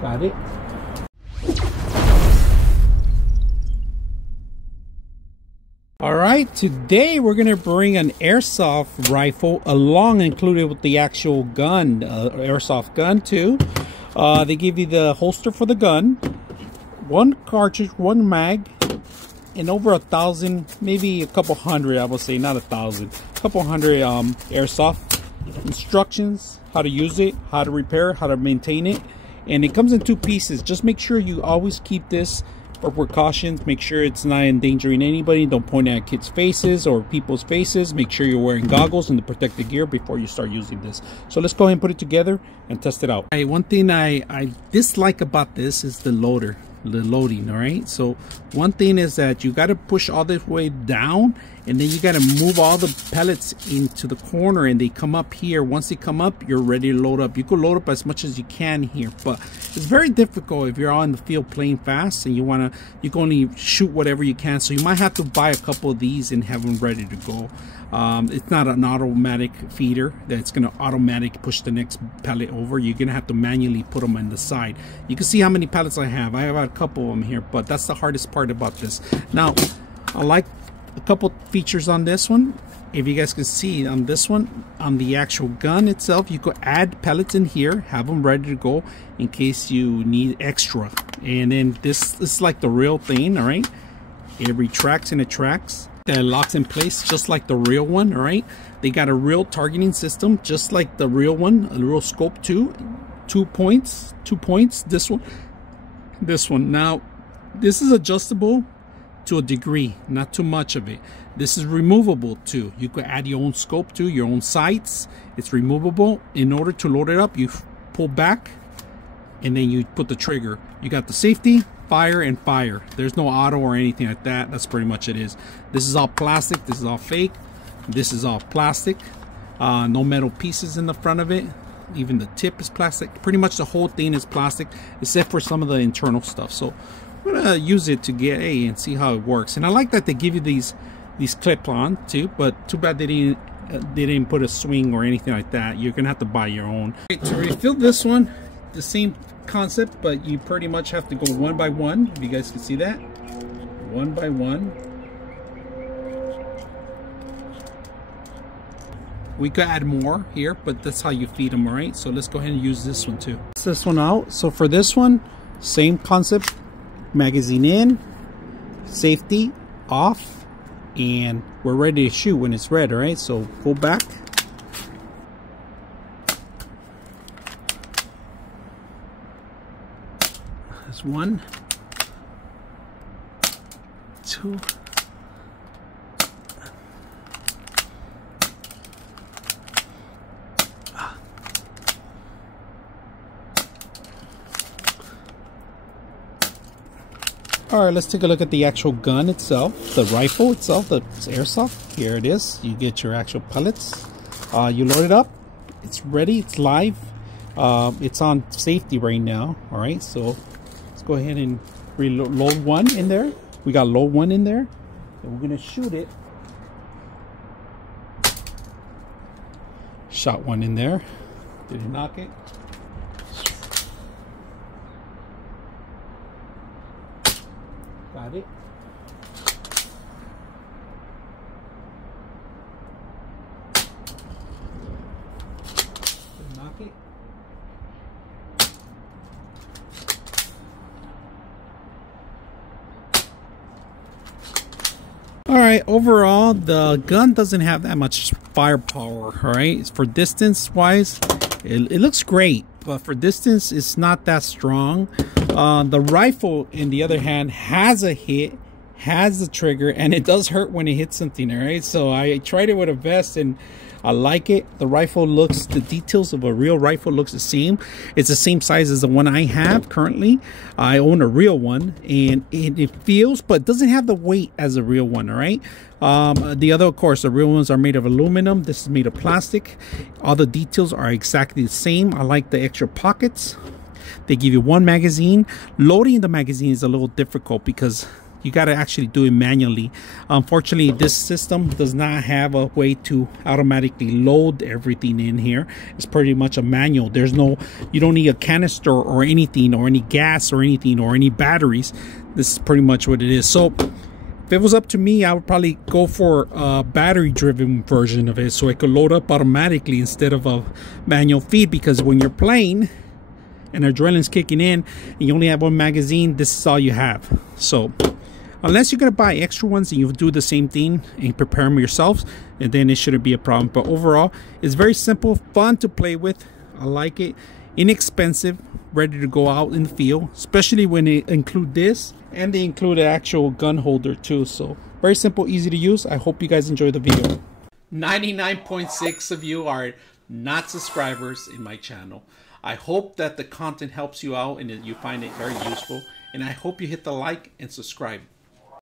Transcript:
Got it. All right, today we're gonna bring an airsoft rifle along, included with the actual gun, airsoft gun too. They give you the holster for the gun, one cartridge, one mag, and over 1,000, maybe a couple hundred, I would say, not 1,000, a couple hundred airsoft instructions, how to use it, how to repair, how to maintain it. And it comes in 2 pieces. Just make sure you always keep this for precautions. Make sure it's not endangering anybody. Don't point at kids' faces or people's faces. Make sure you're wearing goggles and the protective gear before you start using this. So let's go ahead and put it together and test it out. Hey, one thing I dislike about this is the loader, the loading. All right, so one thing is that you got to push all the way down, and then you got to move all the pellets into the corner, and they come up here. Once they come up, you're ready to load up. You can load up as much as you can here, but it's very difficult if you're out in the field playing fast and you can only shoot whatever you can. So you might have to buy a couple of these and have them ready to go. It's not an automatic feeder that's going to automatic push the next pellet over. You're going to have to manually put them on the side. You can see how many pellets I have. I have a couple of them here, but that's the hardest part about this. Now, I like a couple features on this one. If you guys can see on this one, on the actual gun itself, you could add pellets in here, have them ready to go in case you need extra. And then this is like the real thing, all right? It retracts and it tracks. That locks in place just like the real one. All right, they got a real targeting system just like the real one, a real scope too. 2 points, 2 points. This one. Now this is adjustable to a degree, not too much of it. This is removable too. You could add your own scope to your own sights. It's removable. In order to load it up, you pull back and then you put the trigger. You got the safety, fire, and fire. There's no auto or anything like that. That's pretty much it is. This is all plastic. This is all fake. This is all plastic. No metal pieces in the front of it. Even the tip is plastic. Pretty much the whole thing is plastic, except for some of the internal stuff. So I'm gonna use it to get and see how it works. And I like that they give you these clip-on too, but too bad they didn't put a swing or anything like that. You're gonna have to buy your own. To refill this one, the same concept, but you pretty much have to go one by one. If you guys can see that, one by one. We could add more here, but that's how you feed them. All right, so let's go ahead and use this one too. This one out. So for this one, same concept. Magazine in, safety off, and we're ready to shoot when it's red. All right, so pull back. That's 1, 2. All right, let's take a look at the actual gun itself, the rifle itself, the airsoft. Here it is. You get your actual pellets. You load it up. It's ready. It's live. It's on safety right now. All right, so let's go ahead and load one in there. We got load one in there, and we're gonna shoot it. Shot one in there. Did it knock it? Got it. Did knock it? All right, overall the gun doesn't have that much firepower. All right, for distance wise it looks great, but for distance it's not that strong. The rifle, in the other hand, has a hit, has the trigger, and it does hurt when it hits something. All right, so I tried it with a vest and I like it. The rifle looks, the details of a real rifle looks the same. It's the same size as the one I have currently. I own a real one, and it feels, but it doesn't have the weight as a real one. All right, the other, of course, the real ones are made of aluminum. This is made of plastic. All the details are exactly the same. I like the extra pockets. They give you one magazine. Loading the magazine is a little difficult because You got to actually do it manually. Unfortunately, this system does not have a way to automatically load everything in here. It's pretty much a manual. There's no, you don't need a canister or anything, or any gas or anything, or any batteries. This is pretty much what it is. So if it was up to me, I would probably go for a battery driven version of it, so it could load up automatically instead of a manual feed, because when you're playing and adrenaline's kicking in and you only have one magazine, this is all you have. So unless you're going to buy extra ones and you do the same thing and prepare them yourselves, and then it shouldn't be a problem. But overall, it's very simple, fun to play with. I like it. Inexpensive, ready to go out in the field, especially when they include this and they include an actual gun holder too. So very simple, easy to use. I hope you guys enjoy the video. 99.6 of you are not subscribers in my channel. I hope that the content helps you out and that you find it very useful, and I hope you hit the like and subscribe.